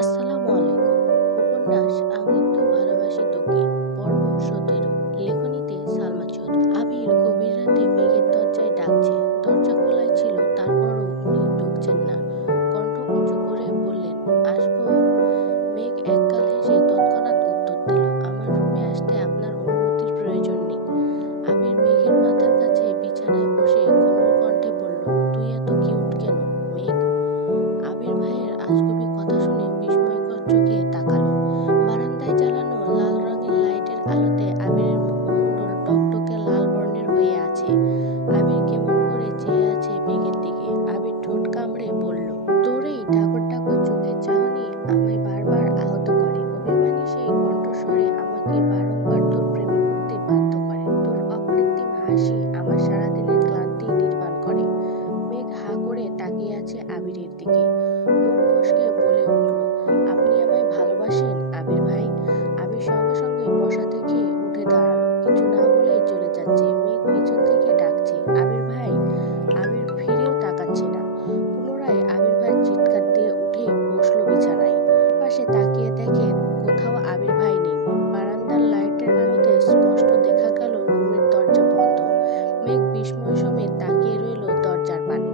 আসসালামু আলাইকুম। উপন্যাস আমৃত্যু ভালোবাসি তোকে, পর্ব ১৭। লেখনীতে সালমা চৌধুরী। আবির গভীর রাতে মেঘের দরজায় ডাকছে। দরজা খোলাই ছিল, তারপরও উনি ঢুকছেন না। কণ্ঠ উঁচু করে বললেন, আসবো? মেঘ একগাল হেসে তৎক্ষণাৎ উত্তর দিল, আমার রুমে আসতে আপনার অনুমতির প্রয়োজন নেই। আবির মেঘের মাথার কাছে বিছানায় বসে কোমল কণ্ঠে বলল, তুই এত কিউট কেন মেঘ? আবির ভাইয়ের আজগুবি কথা শুনে বিস্ময়কর চোখে তাকালো। বারান্দায় জ্বালানো লাল রঙের লাইটের আলোতে আবিরের মুখমণ্ডল টকটকে লাল বর্ণের হয়ে আছে। আবির কেমন করে চেয়ে আছে মেঘের দিকে। আবির ঠোঁট কামড়ে বলল, তোর এই ডাগর ডাগর চোখের চাহনি আমায় বারবার আহত করে। অভিমানী সেই কণ্ঠস্বরে আমাকে বারংবার তোর প্রেমে পড়তে বাধ্য করে। তোর অকৃত্রিম হাসি আমার সারাদিনের ক্লান্তি নির্বাণ করে। মেঘ হা করে তাকিয়ে আছে আবিরের দিকে। মুখ ফসকে বলে উঠল, আপনি আমায় ভালোবাসেন আবির ভাই? আবির সঙ্গে সঙ্গে বসা থেকে উঠে দাঁড়ালো। কিছু না বলেই চলে যাচ্ছে। মেঘ পিছন থেকে ডাকছে, আবির ভাই। আবির ফিরেও তাকাচ্ছে না। পুনরায় আবির ভাই চিৎকার দিয়ে উঠে বসলো বিছানায়। পাশে তাকিয়ে দেখে কোথাও আবির ভাই নেই। বারান্দার লাইটের আলোতে স্পষ্ট দেখা গেল রুমের দরজা বন্ধ। মেঘ বিস্ময় সমেত তাকিয়ে রইল দরজার পানে।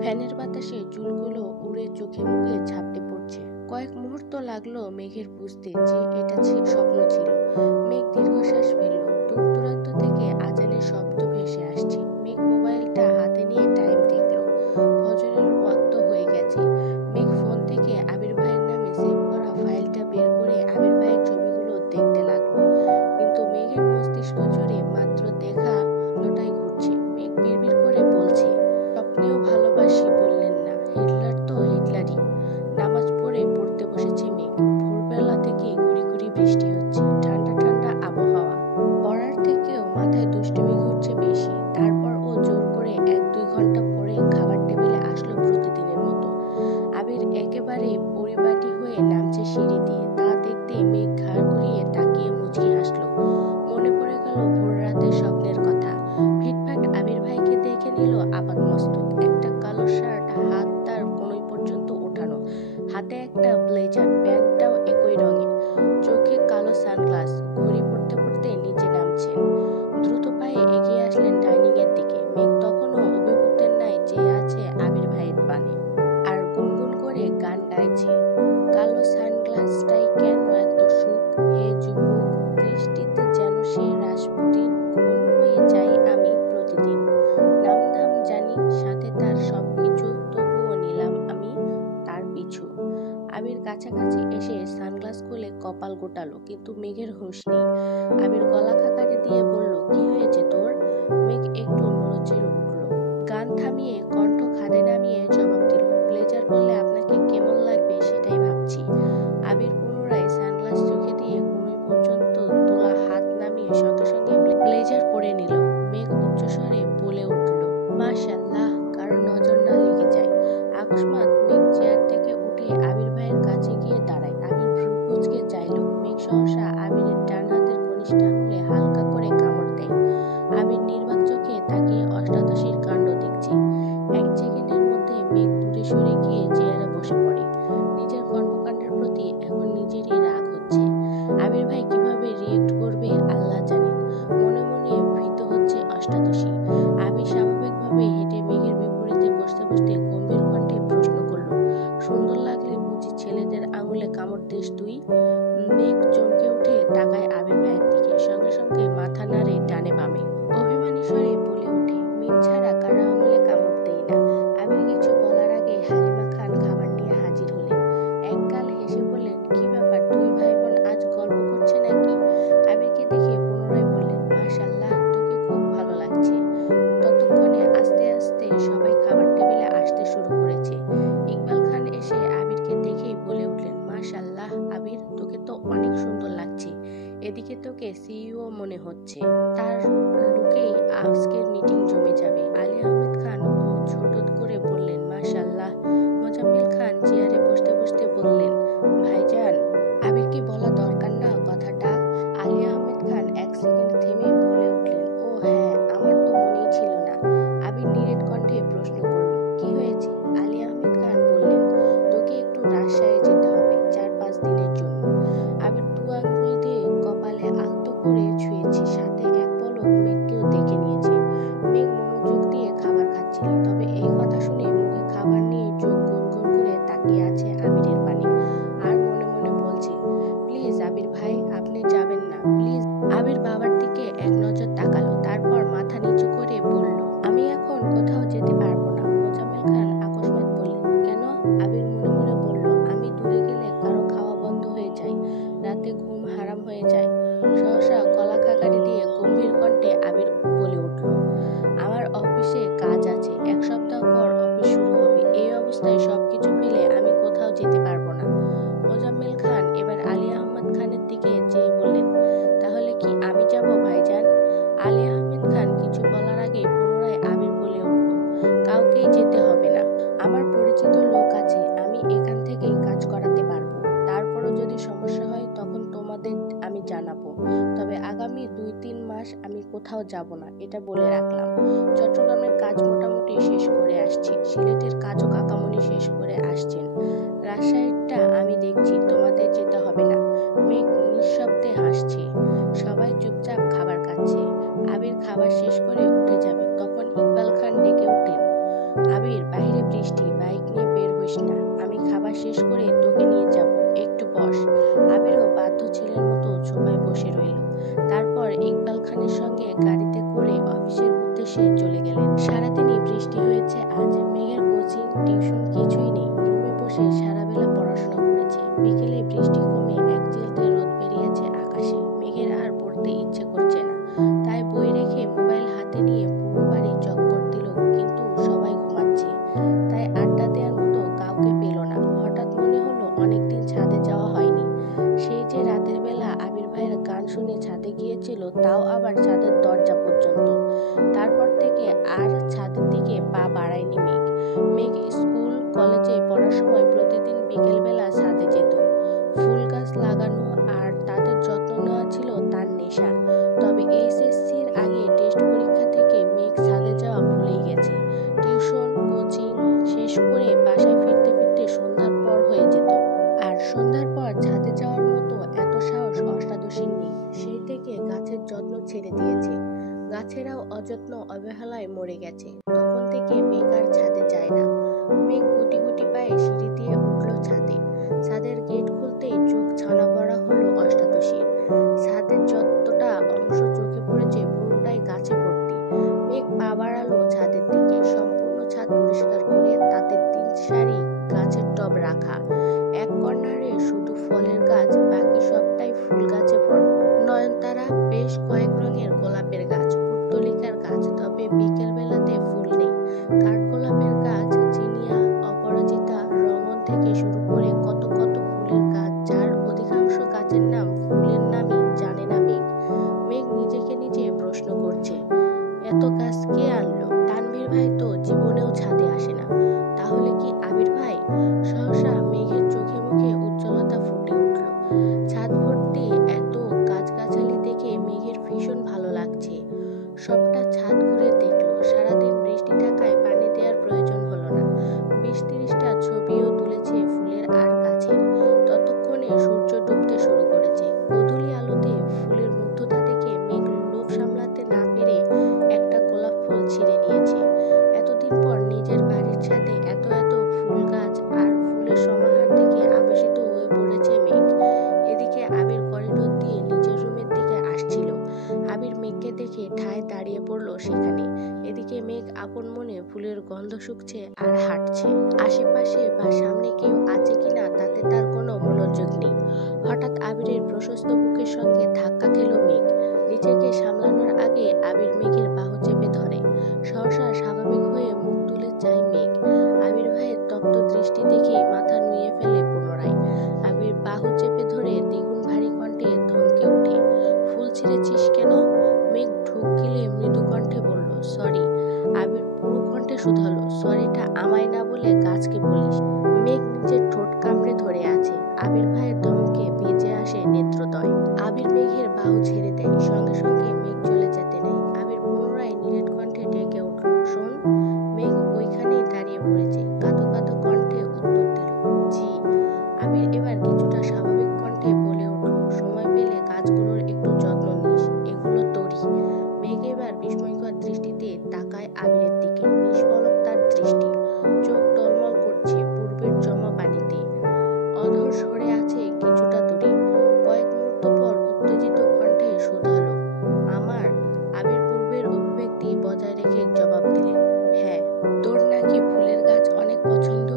ফ্যানের বাতাসে চুলগুলো উড়ে চোখে মুখে ঝাপটে পড়ছে। কয়েক মুহূর্ত লাগলো মেঘের বুঝতে যে এটা স্বপ্ন ছিল। মেঘ দীর্ঘশ্বাস ফেলল। দূর দূরান্ত থেকে আজানের শব্দ ভেসে আসছে। মেঘ মোবাইলটা হাতে নিয়ে টাইম দেখল। ফজরের ওয়াক্ত হয়ে গেছে। মেঘ ফোন থেকে আবির ভাইয়ের নামে সেভ করা ফাইলটা বের করে আবির ভাইয়ের ছবিগুলো দেখতে লাগলো। কিন্তু মেঘের মস্তিষ্ক জুড়ে মাত্র দেখা আলোটাই ঘুরছে। মেঘ বিড়বিড় করে বলছে, স্বপ্নেও ভালোবাসি বললেন না, হিটলার তো হিটলারই। নামাজ পড়তে বসেছে মেঘ। ভোরবেলা থেকে গুড়ি গুড়ি বৃষ্টি হচ্ছে। ঠান্ডা ঠান্ডা আবহাওয়া। পড়ার থেকেও মাথায় দুষ্টুমি ঘুরছে বেশি। তারপর ও জোর করে ১-২ ঘন্টা পরে খাবার টেবিলে আসলো প্রতিদিনের মতো। আবির একেবারে পরিপাটি হয়ে নামছে সিঁড়ি দিয়ে। তা দেখতে মেঘ ঘাড় ঘুরিয়ে তাকিয়ে মুচকি হাসলো। মনে পড়ে গেল ভোর রাতের স্বপ্নের কথা। ফিটফাট আবির ভাইকে দেখে নিল আপাদমস্তক। একটা কালো শার্ট, হাত তার কনুই পর্যন্ত ওঠানো। হাতে একটা ব্লেজার, প্যান্টটাও একই রঙের। চোখে কালো সানগ্লাস। ঘড়ি পড়তে পড়তে নিচে নামছেন। দ্রুত পায়ে এগিয়ে আসলেন ডাইনিং এর দিকে। মেঘ তখনও অভিভূতের ন্যায় চেয়ে আছে আবির ভাইয়ের পানে। আর গুনগুন করে গান গাইছে, কালো সানগ্লাসটাই কেন এত সুখ, হে যুবক দৃষ্টিতে যেন সে রাসপুটিন, খুন হয়ে যাই আমি প্রতিদিন। নামধাম জানি সাথে তার সবকিছু, তবুও নিলাম আমি তার পিছু। আবির কাছাকাছি এসে সানগ্লাস খুলে কপাল গোটালো, কিন্তু মেঘের হুঁশ নেই। আবির গলা খাকারি দিয়ে বলল, কি হয়েছে তোর? মেঘ একটু নড়েচড়ে উঠল। গান থামিয়ে কণ্ঠ খাদে নামিয়ে জবাব দিল, ব্লেজার পরলে আপনাকে কেমন লাগবে সেটাই ভাবছি। আবির পুনরায় সানগ্লাস চোখে দিয়ে কনুই পর্যন্ত তোলা হাত নামিয়ে সঙ্গে সঙ্গে ব্লেজার পরে নিল। মেঘ উচ্চস্বরে বলে উঠল, মাশাআল্লাহ, কারো নজর না লেগে যায়। আকস্মাৎ মেঘ চেয়ার থেকে উঠে আবির ভাইয়ের কাছে গিয়ে দাঁড়ায়। আবির ভ্রু কুঁচকে চাইল। মেঘ সহসা আবিরের ডান হাতের কনিষ্ঠ আঙুলে হালকা করে কামড় দেয়। আবির নির্বাক চোখে তাকিয়ে অষ্টাদশীর কাণ্ড দেখছে। ১ সেকেন্ডের মধ্যে মেঘ দূরে সরে গিয়ে চেয়ারে বসে পড়ে। নিজের কর্মকাণ্ডের প্রতি এখন নিজেরই রাগ হচ্ছে। আবির ভাই কিভাবে রিয়েক্ট করবে আল্লাহ জানেন। মনে মনে ভীত হচ্ছে অষ্টাদশী। আবির স্বাভাবিকভাবে হেঁটে মেঘের বিপরীতে বসতে বসতে গম্ভীর কণ্ঠে প্রশ্ন করল, সুন্দর লাগলে বুঝি ছেলেদের আঙুলে কামড় দিস তুই? মেঘ চমকে উঠে তাকায় আবির ভাইয়ের দিকে। সঙ্গে সঙ্গে মাথা নাড়ে ডানে বামে। অভিমানী স্বরে বলে ওঠে, মিম ছাড়া কারো আঙুলে কামড় দেই না। আবির কিছু বলার আগে হালিমা খান খাবার নিয়ে হাজির হলেন। একগাল হেসে বললেন, কি ব্যাপার, 2 ভাই বোন আজ গল্প করছে নাকি? আবিরকে দেখে পুনরায় বললেন, মাশাআল্লাহ, তোকে খুব ভালো লাগছে। ততক্ষণে আস্তে আস্তে সবাই খাবার টেবিলে আসতে শুরু করেছে। ইকবাল খান এসে আবিরকে দেখেই বলে উঠলেন, মাশাআল্লাহ আবির, তোকে তো অনেক সুন্দর লাগছে। এদিকে তোকে সিইও মনে হচ্ছে। তার লুকেই আজকের মিটিং জমে যাবে। আলী আহমেদ খান ও ছোট করে বললেন, মাশাআল্লাহ। মোজাম্মেল খান চেয়ারে বসতে বসতে বললেন, ভাইজান। আবিরকে বলা দরকার না কথাটা? আলী আহমেদ খান ১ সেকেন্ড থেমে বলে উঠলেন, ও হ্যাঁ, আমার তো মনেই ছিল না। আবির নিরেট কণ্ঠে প্রশ্ন করল, কি হয়েছে? আলী আহমেদ খান বললেন, তোকে একটু রাজশাহী যেতে হবে। ৪ জানাবো। তবে আগামী 2-3 মাস আমি কোথাও যাব না, এটা বলে রাখলাম। চট্টগ্রামের কাজ মোটামুটি শেষ করে আসছি, সিলেটের কাজও কাকামুনি শেষ করে আসছেন। রাজশাহীরটা আমি দেখছি, তোমাদের যেতে হবে না। মেঘ নিঃশব্দে হাসছে। সবাই চুপচাপ খাবার খাচ্ছে। আবির খাবার শেষ করে উঠে যাবে, তখন ইকবাল খান ডেকে উঠলেন, আবির, বাইরে বৃষ্টি, বাইক নিয়ে বের হইস না। আমি খাবার শেষ করে তোকে নিয়ে যাব, একটু বস। আবিরও বাধ্য ছেলের মতো সোফায় বসে রইল। তারপর ইকবাল খানের সঙ্গে গাড়িতে করে অফিসের উদ্দেশ্যে চলে গেলেন। সারাদিনই বৃষ্টি হয়েছে আজ। মেঘের কোচিং টিউশন কিছুই নেই, রুমে বসে সারা বেলা পড়াশোনা করেছে। বিকেলে বৃষ্টি কমে এক চিলতে রোদ বেরিয়েছে আকাশে। মেঘের আর পড়তে ইচ্ছে করছে না, তাই বই রেখে মোবাইল হাতে নিয়ে পুরো বাড়ি চক্কর দিল, কিন্তু সবাই ঘুমাচ্ছে, তাই আড্ডা দেওয়ার মতো কাউকে পেল না। হঠাৎ মনে হলো অনেকদিন ছাদে যাওয়া হয়নি। সেই যে রাতের বেলা আবির ভাইয়ের গান শুনে ছাদে গিয়েছিল, তাও আবার ছাদের দরজা পর্যন্ত। তারপর থেকে আর ছাদের দিকে পা বাড়ায়নি মেঘ। মেঘ স্কুল কলেজে পড়ার সময় প্রতিদিন বিকেলবেলা ছাদে যেত। ফুল গাছ লাগানো আর তাদের যত্ন নেওয়া ছিল তার নেশা। তবে এইচএসসির আগে টেস্ট পরীক্ষা থেকে মেঘ ছাদে যাওয়া ভুলেই গেছে। টিউশন কোচিং শেষ করে বাসায় ফিরতে ফিরতে সন্ধ্যার পর হয়ে যেত। আর সন্ধ্যার পর ছাদে যাওয়ার মতো এত সাহস অষ্টাদশীর নেই। সেই থেকে গাছের যত্ন ছেড়ে দিয়েছে। গাছেরাও অযত্ন অবহেলায় মরে গেছে। তখন থেকে মেঘ আর ছাদে যায় না। মেঘ গুটি গুটি পায়ে সিঁড়ি দিয়ে উঠল ছাদে। ছাদের গেট খুলতেই চোখ ছানা পড়া হলো অষ্টাদশীর। ছাদের যতটা অংশ চোখে পড়েছে পুরোটাই গাছে ভর্তি। মেঘ পা বাড়ালো ছাদের দিকে। সম্পূর্ণ ছাদ পরিষ্কার করে তাতে 3 সারি গাছের টব রাখা। এক কর্নারে শুধু ফলের গাছ, বাকি সবটাই ফুল গাছে ভর্তি। নয়নতারা, বেশ কয়েক রঙের গোলাপের গাছ, পুত্তলিকার গাছ, তবে বিকেল বেলাতে ফুল নেই। কাঠগোলাপের গাছ, জিনিয়া, অপরাজিতা, রমন থেকে শুরু করে কত কত ফুলের গাছ, যার অধিকাংশ গাছের নাম ফুলের নামই জানে না মেঘ। মেঘ নিজেকে নিজে প্রশ্ন করছে, এত গাছ কে আনলো? তানভীর ভাই তো জীবনেও ছাদে আসে না, তাহলে কি আবির ভাই? সহসা মেঘের চোখে মুখে উজ্জ্বলতা ফুটে উঠল। ছাদ ভর্তি এত গাছগাছালি দেখে মেঘের ভীষণ ভালো লাগছে। সবটা ছাদ ঘুরে দেখলো। সারাদিন বৃষ্টি থাকায় পানি দেওয়ার প্রয়োজন হলো না। 20-30টা ছবিও তুলেছে ফুলের আর গাছের। ততক্ষণে সূর্য ডুবতে শুরু করেছে। গোধূলি আলোতে ফুলের মুগ্ধতা দেখে মেঘ লোভ সামলাতে না পেরে একটা গোলাপ ফুল ছিঁড়ে নিয়েছে। এতদিন পর নিজের বাড়ির ছাদে এত এত ফুল গাছ আর ফুলের সমাহার দেখে আবেশিত হয়ে পড়েছে মেঘ। এদিকে আবির করিডোর দিয়ে নিজের রুমের দিকে আসছিল। আবির মেঘকে দেখে ঠায় দাঁড়িয়ে পড়ল সেখানে। এদিকে মেঘ আপন মনে ফুলের গন্ধ শুঁকছে আর হাঁটছে। আশেপাশে বা সামনে কেউ আছে কিনা তাতে তার কোনো মনোযোগ নেই। হঠাৎ আবিরের প্রশস্ত বুকের সঙ্গে ধাক্কা খেল মেঘ। নিজেকে সামলানোর আগে আবির মেঘের বাহু চেপে ধরে। সহসা স্বাভাবিক হয়ে মুখ তুলে চায় মেঘ। আবির ভাইয়ের তপ্ত দৃষ্টি দেখেই মাথা নুয়ে ফেলে পুনরায়। আবির বাহু চেপে ধরে দ্বিগুণ ভারী কণ্ঠে ধমকে ওঠে, ফুল ছিঁড়েছিস কেন? মেঘ ঢোক গিলে মৃদু কণ্ঠে বলল, সরি। আবির পুরো কণ্ঠে শুধালো, সরিটা আমায় না বলে গাছকে বলিস? মেঘ নিজের ঠোঁট কামড়ে ধরে আছে। আবির ভাইয়ের ধমকে ভিজে আসে নেত্রদয়। আবির মেঘের বাহু ছেড়ে দেয়। সঙ্গে সঙ্গে মেঘ চলে যেতে নেয়। আবির পুনরায় নিরেট কণ্ঠে ডেকে উঠল, শোন। মেঘ ওইখানেই দাঁড়িয়ে পড়েছে। কাঁদো কাঁদো কণ্ঠে উত্তর দিল, জি। আবির এবার কিছুটা স্বাভাবিক কণ্ঠে বলে উঠল, সময় পেলে গাছগুলোর একটু যত্ন নিস, এগুলো তোরই। মেঘ এবার বিস্ময়কর দৃষ্টিতে তাকায় আবিরের দিকে। নিষ্পলক তার দৃষ্টি, চোখ টলমল করছে পূর্বের জমা পানিতে। অধর সরে আছে কিছুটা দূরে। কয়েক মুহূর্ত পর উত্তেজিত কণ্ঠে শুধালো, আমার? আবির পূর্বের অভিব্যক্তি বজায় রেখে জবাব দিলেন, হ্যাঁ। তোর নাকি ফুলের গাছ অনেক পছন্দ,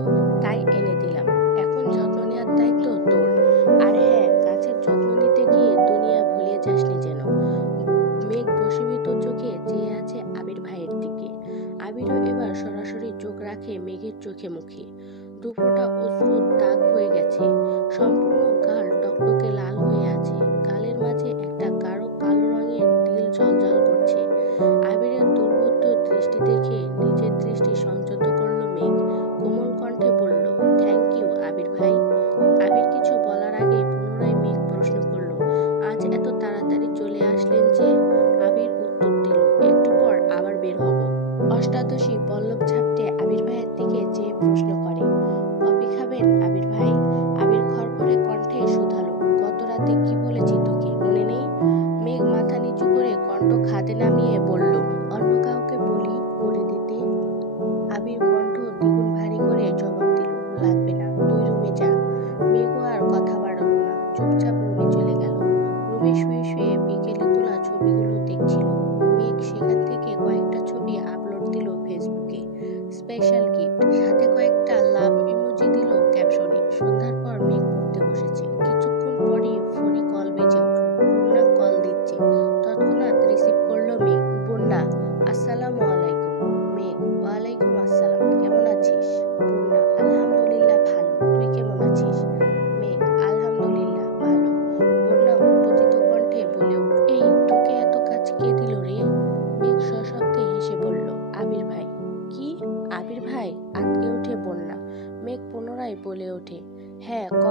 তাই এনে দিলাম। এখন যত্ন নেওয়ার দায়িত্ব তোর। আর হ্যাঁ, গাছের যত্ন নিতে গিয়ে দুনিয়া ভুলিয়ে যাসনি যেন। মেঘ বশীভূত চোখে চেয়ে আছে আবির ভাইয়ের দিকে। আবিরও এবার সরাসরি চোখ রাখে মেঘের চোখে মুখে। দুফোঁটা অশ্রু দাগ হয়ে গেছে। সম্পূর্ণ গাল টকটকে লাল হয়ে আছে। গালের মাঝে একটা গাঢ় কালো রঙের তিল জ্বলজ্বল করছে। আবিরের দুর্বোধ্য দৃষ্টি দেখে নিজের দৃষ্টি সংযত করল মেঘ। কোমল কণ্ঠে বলল, থ্যাংক ইউ আবির ভাই। আবির কিছু বলার আগেই পুনরায় মেঘ প্রশ্ন করল, আজ এত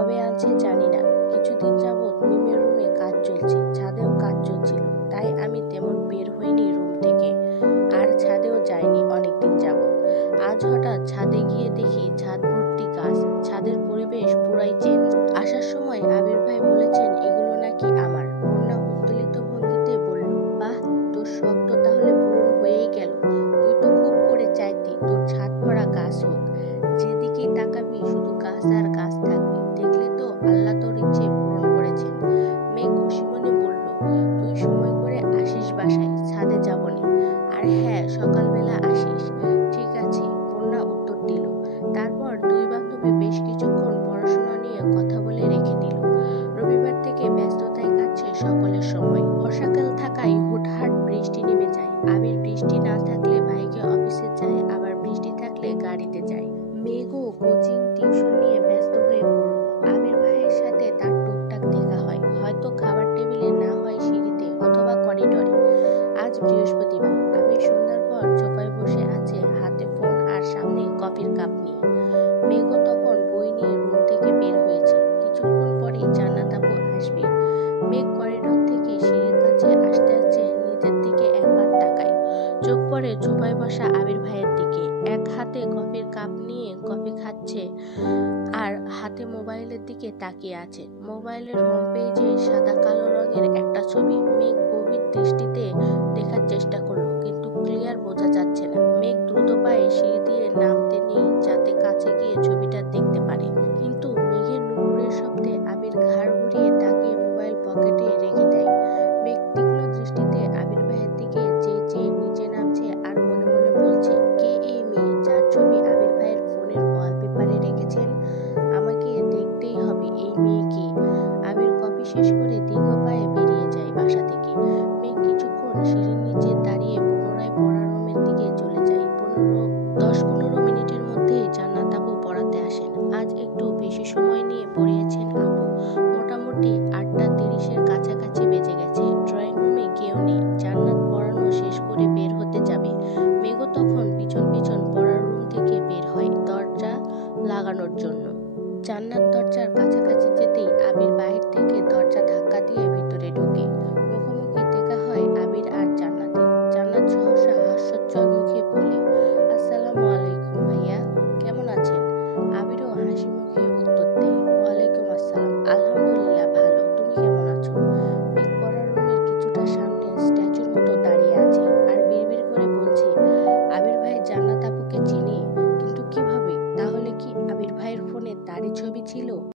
কবে আনছে জানি না। কিছুদিন যাবৎ মিমের রুমে কাজ চলছে, ছাদেও কাজ চলছিল, তাই আমি তেমন বের হইনি রুম থেকে, আর ছাদেও যাইনি অনেকদিন যাবৎ। আজ হঠাৎ ছাদে গিয়ে দেখি ছাদ ভর্তি গাছ, ছাদের পরিবেশ পুরাই চেঞ্জ। আসার সময় আবির ভাই বলেছেন এগুলো নাকি আমার। পূর্ণা উত্তেজিত ভঙ্গিতে বলল, বাহ, তোর শখ তো তাহলে পূরণ হয়েই গেল। তুই তো খুব করে চাইতি তোর ছাদ ভরা গাছ হোক, যেদিকেই তাকাবি শুধু গাছ আর গাছ থাকবে। দেখলে তো আল্লাহ তোর ইচ্ছে পূরণ করেছেন। মেঘ খুশি মনে বলল, তুই সময় করে আসিস বাসায়, ছাদে যাবনি। আর হ্যাঁ, সকালবেলা আসিস। ঠিক আছে, পূর্ণা উত্তর দিল। তারপর দুই বান্ধবী বেশ কিছুক্ষণ পড়াশোনা নিয়ে কথা বলে রেখে দিল। রবিবার থেকে ব্যস্ততায় কাটছে সকলের সময়। বর্ষাকাল থাকায় হুটহাট বৃষ্টি নেমে যায়। আবির বৃষ্টি না থাকলে বাইকে অফিসে যায়, আবার বৃষ্টি থাকলে গাড়িতে যায়। মেঘও কোচিং টিউশন নিয়ে ব্যস্ত হয়ে পড়ল। আবির ভাইয়ের সাথে তার টুকটাক দেখা হয়, হয়তো খাবার টেবিলে, না হয় সিঁড়িতে অথবা করিডোরে। আজ বৃহস্পতিবার। আবির সন্ধ্যার পর সোফায় বসে আছে, হাতে ফোন আর সামনে কফির কাপ নিয়ে। মেঘও তখন বই নিয়ে রুম থেকে বের হয়েছে। কিছুক্ষণ পরেই জান্নাত আপু আসবে। মেঘ করিডোর থেকে সিঁড়ির কাছে আসতে আসতে নিজের দিকে একবার তাকায়। চোখ পড়ে সোফায় বসা আবির ভাইয়ের দিকে। এক হাতে কফির কাপ নিয়ে কফি খাচ্ছে, আর হাতে মোবাইলের দিকে তাকিয়ে আছে। মোবাইলের হোম পেজে সাদা কালো রঙের একটা ছবি। মেঘ গভীর দৃষ্টিতে দেখার চেষ্টা করলো, কিন্তু ক্লিয়ার বোঝা যাচ্ছে না। মেঘ দ্রুত পায়ে সিঁড়ি দিয়ে নামতে নেই, যাতে কাছে গিয়ে ছবিটা দেখতে পারে। কিন্তু মেঘের নুপুরের শব্দে আবির ঘাড় ঘুরিয়ে তাকিয়ে মোবাইল পকেটে রেখে দেয়। মেঘ তীক্ষ্ণ দৃষ্টিতে আবির ভাইয়ের দিকে চেয়ে চেয়ে নিচে নামছে, আর মনে মনে বলছে, কে এই মেয়ে যার ছবি আবির ভাইয়ের ফোনের ওয়ালপেপারে রেখেছেন? আমাকে দেখতেই হবে এই মেয়ে কে। আবির কফি শেষ করে দীর্ঘ পায়ে বেরিয়ে যায় বাসা থেকে। মেঘ কিছুক্ষণ সিঁড়ির নিচে দাঁড়িয়ে পুনরায় পড়ার রুমের দিকে চলে যায়। 10-15 মিনিটের মধ্যেই জান্নাত আপু পড়াতে আসেন। আজ একটু বেশি সময় নিয়ে পড়িয়েছেন আপু। মোটামুটি 8:30-এর কাছাকাছি বেজে গেছে। ড্রয়িং রুমে কেউ নেই। জান্নাত পড়ানো শেষ করে বের হতে যাবে। মেঘও তখন পিছন পিছন পড়ার রুম থেকে বের হয় দরজা লাগানোর জন্য। জান্নাত দরজার কাছাকাছি যেতেই আবির বাহির থেকে দরজা ধাক্কা দিয়ে ভিতরে ঢোকে। মুখোমুখি দেখা হয় আবির আর জান্নাতের। জান্নাত সহসা হাস্যোজ্জ্বল মুখে বলে, আসসালামু আলাইকুম ভাইয়া, কেমন আছেন? আবিরও হাসি মুখে উত্তর দেয়, ওয়ালাইকুম আসসালাম, আলহামদুলিল্লাহ ভালো, তুমি কেমন আছো? মেঘ পড়ার রুমের কিছুটা সামনে স্ট্যাচুর মতো দাঁড়িয়ে আছে, আর বিড়বিড় করে বলছে, আবির ভাই জান্নাত আপুকে চিনি, কিন্তু কিভাবে? তাহলে কি আবির ভাইয়ের ফোনে তারই ছবি ছিল?